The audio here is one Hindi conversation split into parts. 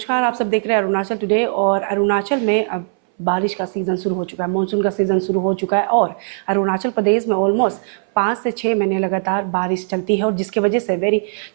नमस्कार, आप सब देख रहे हैं अरुणाचल टुडे। और अरुणाचल में अब बारिश का सीज़न शुरू हो चुका है, मानसून का सीज़न शुरू हो चुका है और अरुणाचल प्रदेश में ऑलमोस्ट 5 से 6 महीने लगातार बारिश चलती है और जिसकी वजह से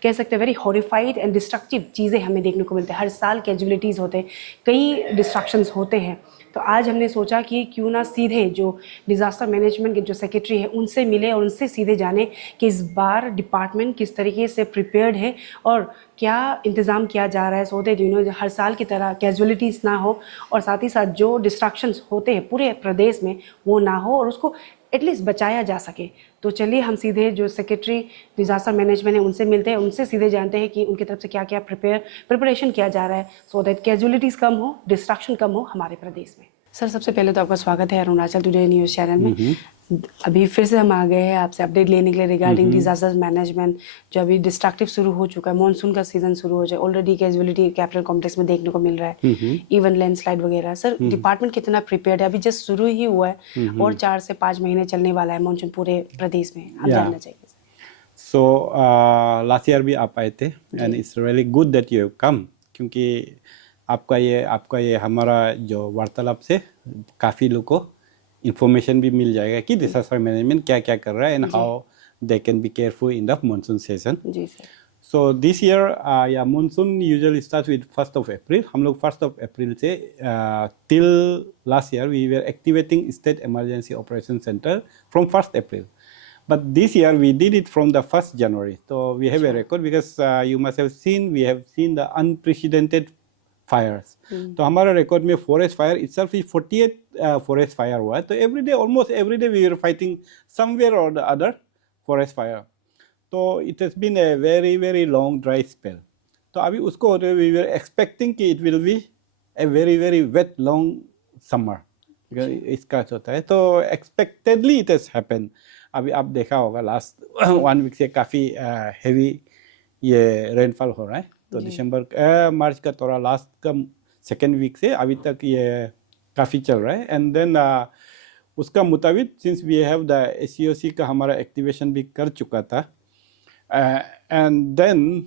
कह सकते हैं वेरी हॉरिफाइड एंड डिस्ट्रक्टिव चीज़ें हमें देखने को मिलती है। हर साल कैजुअलिटीज़ होते हैं, कई डिस्ट्रक्शंस होते हैं। तो आज हमने सोचा कि क्यों ना सीधे जो डिज़ास्टर मैनेजमेंट के जो सेक्रेटरी है उनसे मिले और उनसे सीधे जाने कि इस बार डिपार्टमेंट किस तरीके से प्रिपेयर्ड है और क्या इंतज़ाम किया जा रहा है, सो दैट हर साल की तरह कैजुअलिटीज़ ना हो और साथ ही साथ जो डिस्ट्रक्शंस होते हैं पूरे प्रदेश में वो ना हो और उसको एटलीस्ट बचाया जा सके। तो चलिए हम सीधे जो सेक्रेटरी डिज़ास्टर मैनेजमेंट है उनसे मिलते हैं, उनसे सीधे जानते हैं कि उनकी तरफ से क्या क्या प्रिपरेशन किया जा रहा है सो दैट कैजुअलिटीज़ कम हो, डिस्ट्रक्शन कम हो हमारे प्रदेश में। सर, सबसे पहले तो आपका स्वागत है अरुणाचल टुडे न्यूज़ चैनल में। अभी फिर से हम आ गए हैं आपसे अपडेट लेने के लिए रिगार्डिंग डिजास्टर मैनेजमेंट। जो अभी डिस्ट्रक्टिव शुरू हो चुका है, मानसून का सीजन शुरू हो जाए, ऑलरेडी कैजुअलिटी कैपिटल कॉम्प्लेक्स में देखने को मिल रहा है, इवन लैंडस्लाइड वगैरह। सर, डिपार्टमेंट कितना प्रिपेयर्ड है? अभी जस्ट शुरू ही हुआ है और 4 से 5 महीने चलने वाला है मानसून पूरे प्रदेश में, आप जानना चाहिए। So last year भी आप आए थे and it's really good that you have come, क्योंकि आपका ये हमारा जो वार्तालाप से काफ़ी लोग को इंफॉर्मेशन भी मिल जाएगा कि डिजास्टर मैनेजमेंट क्या क्या कर रहा है and how they can be careful in the monsoon season. जी सर। सो दिस ईयर या monsoon usually start with 1st of April। हम लोग 1st of April से till last year we were activating state emergency operation centre from 1st April। But this year we did it from the 1st January. So we have a record because you must have seen, we have seen the unprecedented fires. तो हमारा रिकॉर्ड में forest fire itself is 48 forest fire हुआ है। तो almost every day we were fighting somewhere or the other forest fire. तो it has been a very very long dry spell. तो अभी उसको होते हुए we were expecting कि it will be a very very wet long summer. इसका होता है तो expectedly it has happened. अभी आप देखा होगा लास्ट 1 वीक से काफ़ी हेवी ये रेनफॉल हो रहा है। तो दिसंबर मार्च का थोड़ा लास्ट का 2nd वीक से अभी तक ये काफ़ी चल रहा है। एंड देन उसका मुताबिक since we have the SCOC का हमारा एक्टिवेशन भी कर चुका था एंड देन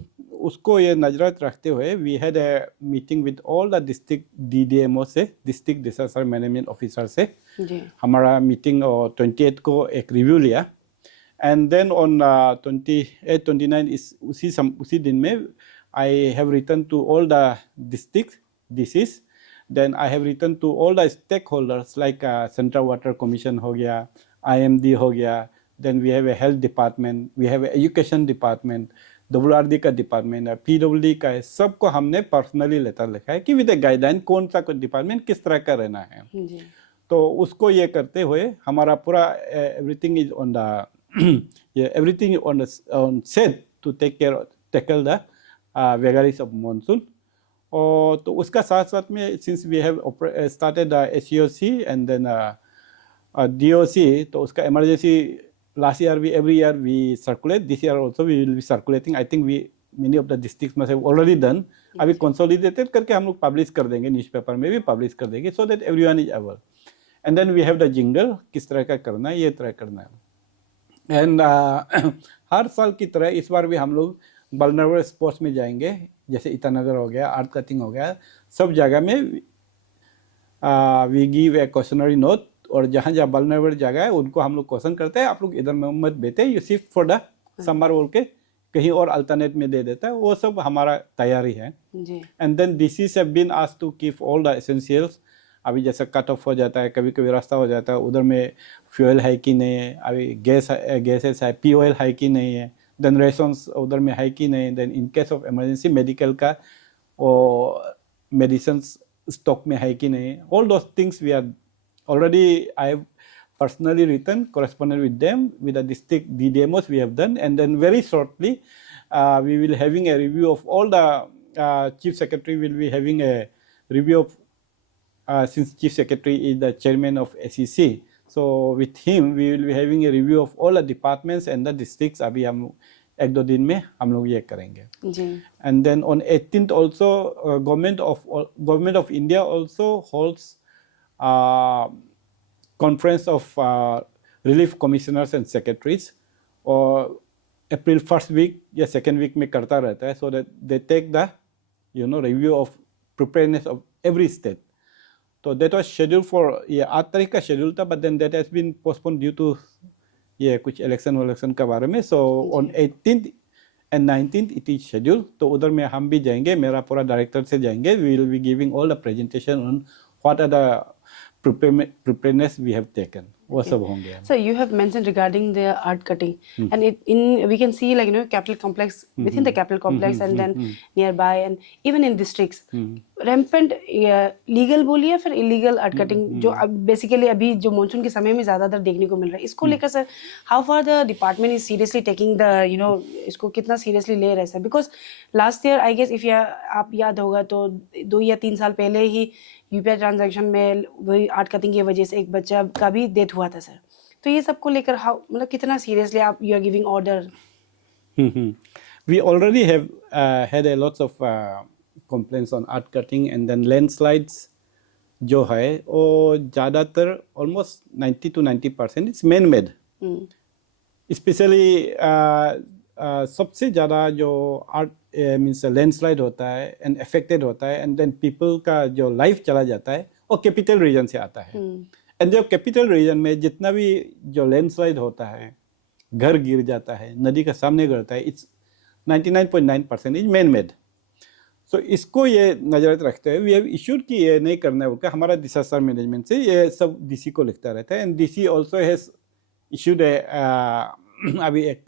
उसको ये नजरत रखते हुए we had a meeting with all the district DDMO से, डिस्ट्रिक्ट डिजास्टर मैनेजमेंट ऑफिसर से हमारा मीटिंग 28 को एक रिव्यू लिया। एंड देन ऑन 28 29 उसी दिन में I have return to all the district DCs। Then I have return to all the stakeholders like central water commission हो गया, IMD हो गया, then we have a health department, we have education department, WRD का डिपार्टमेंट है, PWD का है। सबको हमने पर्सनली लेटर लिखा है कि विद ए गाइडलाइन कौन सा डिपार्टमेंट किस तरह का रहना है। तो उसको ये करते हुए हमारा पूरा everything is on the everything on set to tackle the vagaries of monsoon. और तो उसका साथ साथ में since we have started SCOC and then DOC, तो उसका emergency last year every year we circulate, this year also we will be circulating. I think many of the districts must have already done. अभी consolidated करके हम लोग पब्लिश कर देंगे, न्यूज़पेपर में भी पब्लिश कर देंगे so that everyone is aware. And then we have the jingle, किस तरह का करना है, ये तरह करना है। And हर साल की तरह इस बार भी हम लोग vulnerable spots में जाएंगे, जैसे ईटानगर हो गया, अर्थ कटिंग हो गया, सब जगह में we give a cautionary note और जहाँ जहाँ vulnerable जगह है उनको हम लोग क्वेश्चन करते हैं, आप लोग इधर में मत बेटे, you shift for the summer बोल के कहीं और अल्टरनेट में दे देता है। वो सब हमारा तैयारी है। And then DCs have been asked to keep all the essentials. अभी जैसे कट ऑफ हो जाता है, कभी कभी रास्ता हो जाता है, उधर में फ्यूल है कि नहीं है, अभी गैस है, POL है कि नहीं है, देन रेशंस उधर में है कि नहीं, then in case of emergency medical का और मेडिसिन स्टॉक में है कि नहीं। All those things we are already I have personally written, corresponded with them, with the district DDMOs we have done, and then very shortly we will having a review of all the chief secretary will be having a review of since chief secretary is the chairman of SEC, so with him we will be having a review of all the departments and the districts। अभी हम 1-2 दिन में हम लोग ये करेंगे जी। And then on 18th also government of India also holds conference of relief commissioners and secretaries और April 1st week या 2nd week में करता रहता है, so that they take the review of preparedness of every state. So that was scheduled for 8 तारीख का schedule था, but then that has been postponed due to कुछ election का बारे में. So on 18th and 19th it is scheduled. तो उधर में हम भी जाएंगे, मेरा पूरा डायरेक्टर से जाएंगे. We will be giving all the presentation on what are the preparedness we have taken. वो सब होंगे. So you have mentioned regarding the art cutting, and we can see like capital complex within the capital complex and then nearby and even in districts rampant legal बोलिए फिर illegal art cutting जो अब basically अभी जो monsoon के समय में ज़्यादातर देखने को मिल रहा है. इसको लेकर sir how far the department is seriously taking the इसको कितना seriously ले रहे हैं sir? Because last year I guess if आप याद होगा तो 2 या 3 साल पहले ही यूपीआई ट्रांजैक्शन में वही आर्ट कटिंग की वजह से एक बच्चा का भी डेथ हुआ था सर. तो ये सबको लेकर मतलब कितना सीरियसली आप you are giving order? We already have had a lots of complaints on art cutting and then landslides जो है वो ज़्यादातर almost 90 to 90% it's man made. Especially सबसे ज़्यादा जो आर्ट मीन्स लैंडस्लाइड होता है एंड अफेक्टेड होता है एंड देन पीपल का जो लाइफ चला जाता है वो कैपिटल रीजन से आता है. एंड जब कैपिटल रीजन में जितना भी जो लैंडस्लाइड होता है, घर गिर जाता है, नदी का सामने गिरता है, इट्स 99.9% इज मैन मेड. सो इसको ये नजर रखते हुए वी हैव इशूड कि ये नहीं करना है बोलकर हमारा डिजास्टर मैनेजमेंट से ये सब डीसी को लिखता रहता है. And DC also has issued अभी एक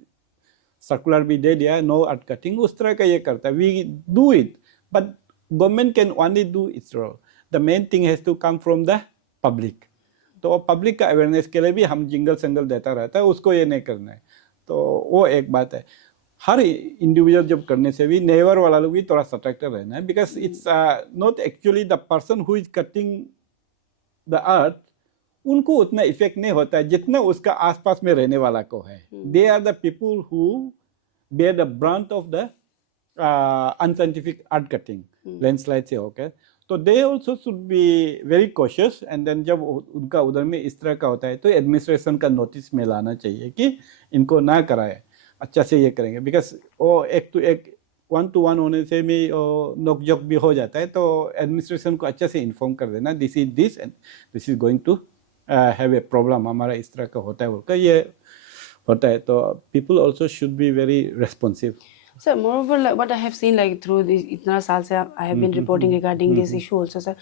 सर्कुलर भी दे दिया, नो आर्ट कटिंग, उस तरह का ये करता है. We do it but government can only do its role. The main thing has to come from the public. तो पब्लिक का अवेयरनेस के लिए भी हम जिंगल संगल देता रहता है, उसको ये नहीं करना है. तो वो एक बात है. हर इंडिविजुअल जब करने से भी नेबर वाला लोग भी थोड़ा सतर्क रहना है, because it's not actually the person who is cutting the earth, उनको उतना इफेक्ट नहीं होता है जितना उसका आसपास में रहने वाला को है. They are the people who bear the brunt of the unscientific earth cutting landslide से होकर. तो they also should be very cautious. And then जब उनका उधर में इस तरह का होता है तो एडमिनिस्ट्रेशन का नोटिस में लाना चाहिए कि इनको ना कराए, अच्छा से ये करेंगे. बिकॉज वो एक टू एक 1-to-1 होने से भी नोक जोक भी हो जाता है. तो एडमिनिस्ट्रेशन को अच्छे से इन्फॉर्म कर देना, this is this and this is going to have a problem, हमारा इस तरह का होता है बोलकर ये होता है. तो people also should be very responsive. Sir, moreover, like what I have seen like through this इतना साल से I have been reporting regarding this issue also, sir.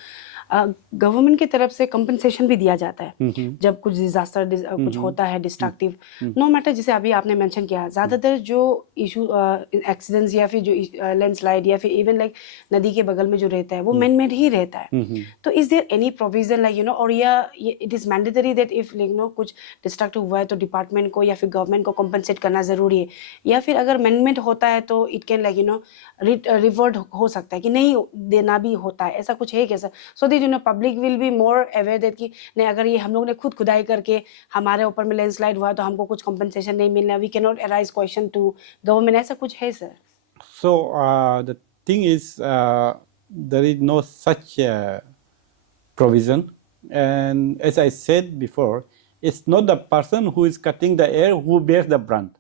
Government की तरफ से कंपनसेशन भी दिया जाता है जब कुछ डिजास्टर कुछ होता है डिस्ट्रक्टिव, नो मैटर. जैसे अभी आपने मेंशन किया ज़्यादातर जो इशू एक्सीडेंट्स या फिर जो लैंडस्लाइड या फिर इवन लाइक नदी के बगल में जो रहता है वो मैन मेड ही रहता है. तो is there any provision like और या it is mandatory that if कुछ डिस्ट्रक्टिव हुआ है तो डिपार्टमेंट को या फिर गवर्नमेंट को कंपनसेट करना ज़रूरी है, या फिर अगर मैन मेड होता है तो इट कैन रिवर्ट हो सकता है कि नहीं देना भी होता है, ऐसा कुछ है क्या sir? So that public will be more aware that कि नहीं अगर ये हम लोग ने खुद खुदाई करके हमारे ऊपर में लैंडस्लाइड हुआ तो हमको कुछ कंपनसेशन नहीं मिलना, we can not arise question to government, ऐसा कुछ है sir? So the thing is there is no such provision, and as I said before, it's not the person who is cutting the air who bears the brunt.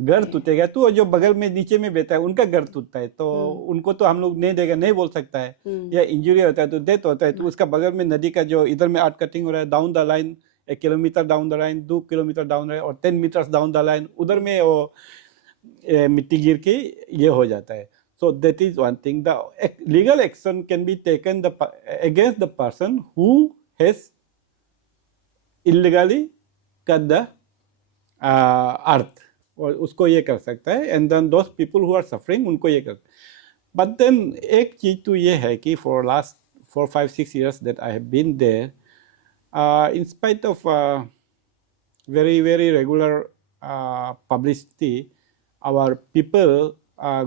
घर टूटेगा तो जो बगल में नीचे में बैठा है उनका घर टूटता है तो उनको तो हम लोग नहीं देगा, नहीं बोल सकता है. या इंजरी होता है तो डेथ होता है तो उसका बगल में नदी का जो इधर में आर्ट कटिंग हो रहा है down the line 1 kilometre down the line, 2 kilometre down the line और 10 मीटर्स डाउन द लाइन, उधर में वो मिट्टी गिर के ये हो जाता है. So that is one thing. The legal action can be taken against the person who has illegally cut the earth. और उसको ये कर सकता है. And then those people who are suffering उनको ये कर. But then एक चीज़ तो ये है कि for last 4-5-6 years that I have been there, in spite of very very regular publicity, our people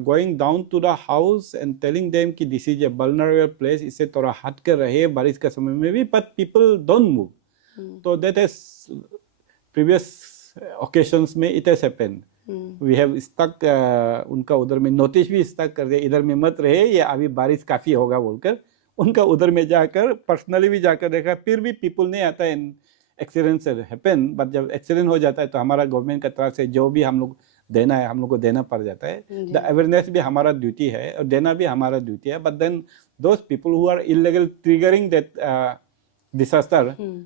going down to the house and telling them कि this is a vulnerable place, इससे थोड़ा हट कर रहे बारिश का समय में भी, but people don't move. So that has previous occasions में it has happened. We have stuck उनका उधर में नोटिस भी stuck कर दिया, इधर में मत रहे या अभी बारिश काफ़ी होगा बोलकर उनका उधर में जाकर पर्सनली भी जाकर देखा, फिर भी पीपल नहीं आता है. एक्सीडेंट हैपन, बट जब एक्सीडेंट हो जाता है तो हमारा गवर्नमेंट की तरफ से जो भी हम लोग देना है हम लोग को देना पड़ जाता है. द अवेयरनेस भी हमारा ड्यूटी है और देना भी हमारा ड्यूटी है. But then those people who are illegal triggering that disaster,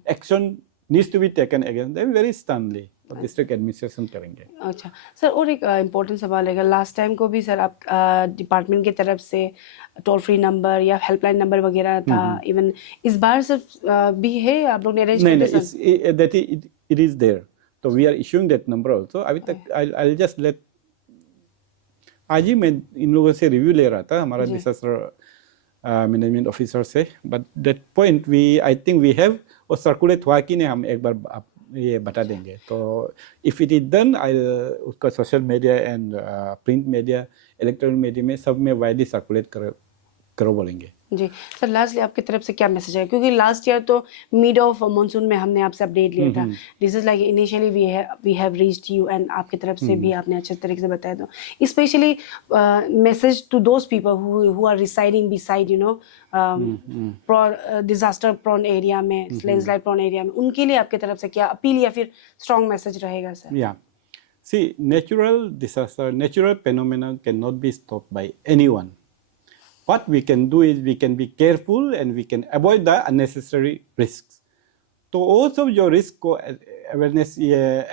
action needs to be taken against them very sternly. और डिस्ट्रिक्ट एडमिनिस्ट्रेशन करेंगे। अच्छा सर, और एक इम्पोर्टेंट सवाल है, लास्ट टाइम को भी सर आप डिपार्टमेंट की तरफ से टोल फ्री नंबर या हेल्पलाइन नंबर वगैरह था, इवन इस बार सर भी है, आप लोग ने अरेंज नहीं किया? नहीं, दैट इट इज देयर, तो we are issuing that number also. अभी तक आई विल जस्ट लेट, आज ही मैं इन लोगों से रिव्यू ले रहा था हमारा डिजास्टर मैनेजमेंट ऑफिसर से, but that point we I think we have, और सर्कुलेट हुआ कि नहीं हम एक बार ये बता देंगे। तो इफ़ इट इज डन, आई उसका social media and print media, electronic media में सब में वाइडली सर्कुलेट करो बोलेंगे। जी सर, लास्टली आपकी तरफ से क्या मैसेज है, क्योंकि लास्ट ईयर तो मिड ऑफ मानसून में हमने आपसे अपडेट लिया था, this is like initially we have reached you, and आपकी तरफ से भी आपने अच्छे तरीके से बताया। तो specially message to those people who are residing beside you know disaster prone area में, लैंडस्लाइड प्रोन एरिया में, उनके लिए आपकी तरफ से क्या अपील या फिर स्ट्रॉन्ग मैसेज रहेगा सर? या see, natural disaster, natural phenomena can not be stopped by anyone. What we can do is we can be careful and we can avoid the unnecessary risks. तो वो सब जो रिस्क को अवेयरनेस, ये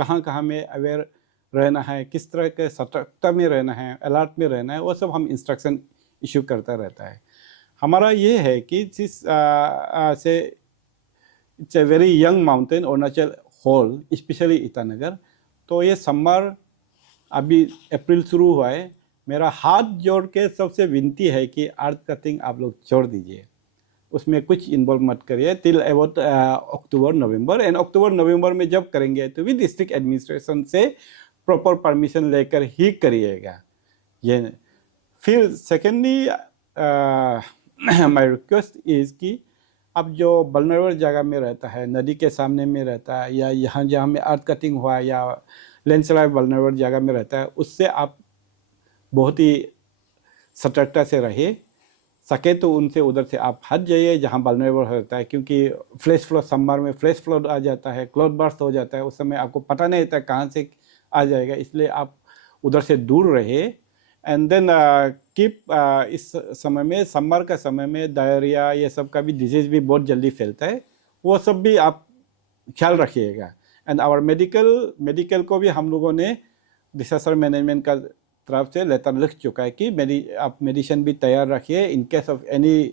कहाँ में अवेयर रहना है, किस तरह के सतर्कता में रहना है, अलर्ट में रहना है, वो सब हम इंस्ट्रक्शन इशू करता रहता है। हमारा ये है कि say it's a very young mountain, Arunachal whole, specially Itanagar. तो ये समर अभी अप्रैल शुरू हुआ है, मेरा हाथ जोड़ के सबसे विनती है कि अर्थ कटिंग आप लोग छोड़ दीजिए, उसमें कुछ इन्वॉल्व मत करिए till about October November. And October November में जब करेंगे तो भी डिस्ट्रिक्ट एडमिनिस्ट्रेशन से प्रॉपर परमिशन लेकर ही करिएगा ये। फिर सेकेंडली माय रिक्वेस्ट इज़ कि अब जो वल्नरेबल जगह में रहता है, नदी के सामने में रहता है, या यहाँ जहाँ में अर्थ कटिंग हुआ या लैंडस्लाइड वल्नरेबल जगह में रहता है, उससे आप बहुत ही सतर्कता से रहिए। सके तो उनसे उधर से आप हट जाइए जहाँ वल्नरेबल होता है, क्योंकि फ्लैश फ्लड, समर में फ्लैश फ्लड आ जाता है, क्लाउड बर्स्ट हो जाता है, उस समय आपको पता नहीं रहता कहाँ से आ जाएगा, इसलिए आप उधर से दूर रहिए। एंड देन कीप, इस समय में, समर का समय में डायरिया ये सब का भी डिजीज़ भी बहुत जल्दी फैलता है, वो सब भी आप ख्याल रखिएगा। एंड आवर मेडिकल को भी हम लोगों ने डिजास्टर मैनेजमेंट का तरफ से लेटर लिख चुका है कि आप मेडिसिन भी तैयार रखिए in case of any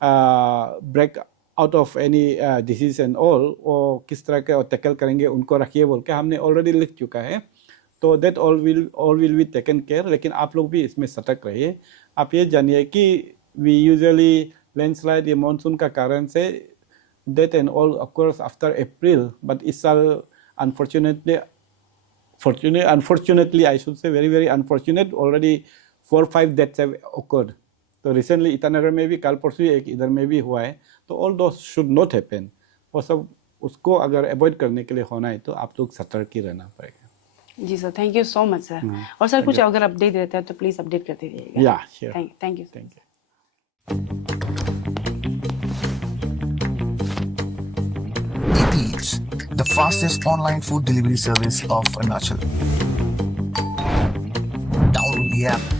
break out of any disease and all, वो किस तरह के टैकल करेंगे उनको रखिए बोल के हमने ऑलरेडी लिख चुका है। तो that all will be taken care. लेकिन आप लोग भी इसमें सतर्क रहिए। आप ये जानिए कि वी यूजुअली लैंडस्लाइड, ये मानसून का कारण से death and all occurs after April, but इस साल unfortunately, I should say very unfortunate, already 4-5 deaths have occurred. तो recently ईटानगर में भी कल परसों एक इधर में भी हुआ है। तो all those should not happen. वो सब उसको अगर अवॉइड करने के लिए होना है तो आप लोग सतर्क ही रहना पड़ेगा। जी sir, thank you so much sir. और सर कुछ अगर अपडेट रहता है तो प्लीज़ अपडेट करते रहिएगा। या sure, thank you. Eats, the fastest online food delivery service of Arunachal. Download the app